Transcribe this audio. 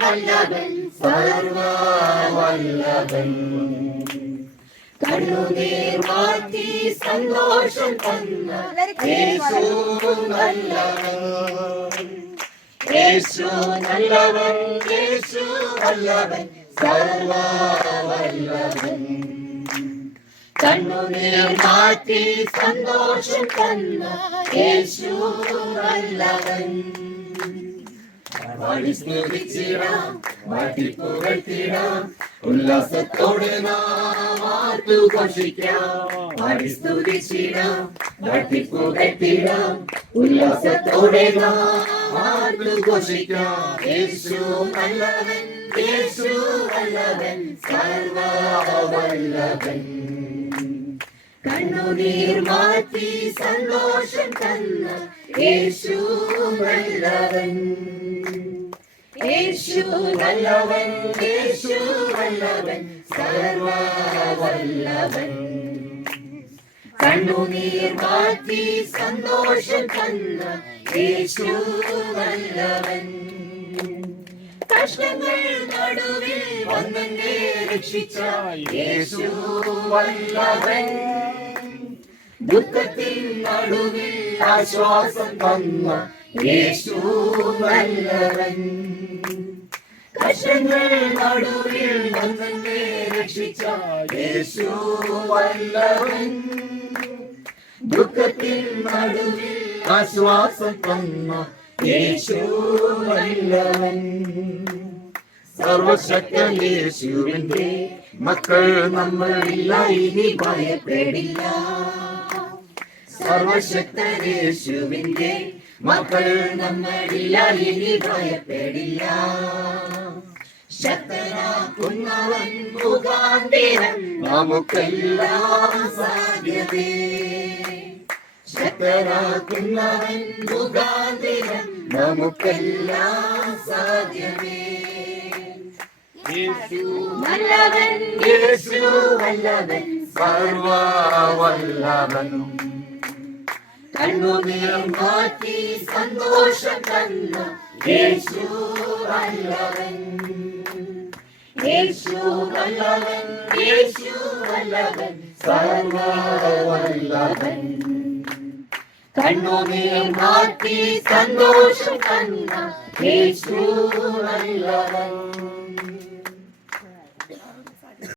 വല്ലഭൻ സർവവല്ലഭൻ കണ്ണുനീർ മാറ്റി സന്തോഷം തന്ന യേശു നല്ലവൻ. യേശു നല്ലവൻ യേശു വല്ലവൻ സർവവല്ലഭൻ കണ്ണുനീർ മാറ്റി സന്തോഷം തന്ന യേശു നല്ലവൻ. ഉല്ലാസത്തോടെ ഉല്ലാസത്തോടെ കണ്ണുനീർ മാറ്റി സന്തോഷം തന്ന യേശു യേശു നല്ലവൻ യേശു വല്ലവൻ സർവവല്ലഭൻ കണ്ണുനീർ മാറ്റി സന്തോഷം തന്ന യേശു വല്ലവൻ. കഷ്ടങ്ങൾ നടുവിൽ വന്നെ രക്ഷിച്ച യേശു വല്ലവൻ. ദുഃഖത്തിൽ നടുവിൽ ആശ്വാസം തന്ന കഷ്ടങ്ങൾ നടുവിൽ വന്നെ രക്ഷിച്ച യേശു വല്ലവൻ. ദുഃഖത്തിൽ നടുവിൽ ആശ്വാസം തന്ന യേശു വല്ലവൻ. സർവശക്തൻ യേശുവിന്റെ മക്കൾ നമ്മളില്ല ഇനി ഭയപ്പെടില്ല. സർവശക്തൻ യേശുവിന്റെ മക്കൾ നമ്മളില്ല ഇനി ഭയപ്പെടില്ല. ശക്തനാക്കുന്നവൻ മുഖാന്തിരൻ നമുക്കെല്ലാം സാധ്യതേ. ശക്തനാക്കുന്നവൻ മുഖാന്തിരൻ നമുക്കെല്ലാം സാധ്യമേ. നല്ലവൻ യേശു വല്ലവൻ സർവവല്ലവനും. കണ്ണുനീർ മാറ്റി സന്തോഷം തന്ന യേശു നല്ലവൻ യേശു നല്ലവൻ യേശു നല്ലവൻ സർവവല്ലവൻ. കണ്ണുനീർ മാറ്റി സന്തോഷം തന്ന യേശു നല്ലവൻ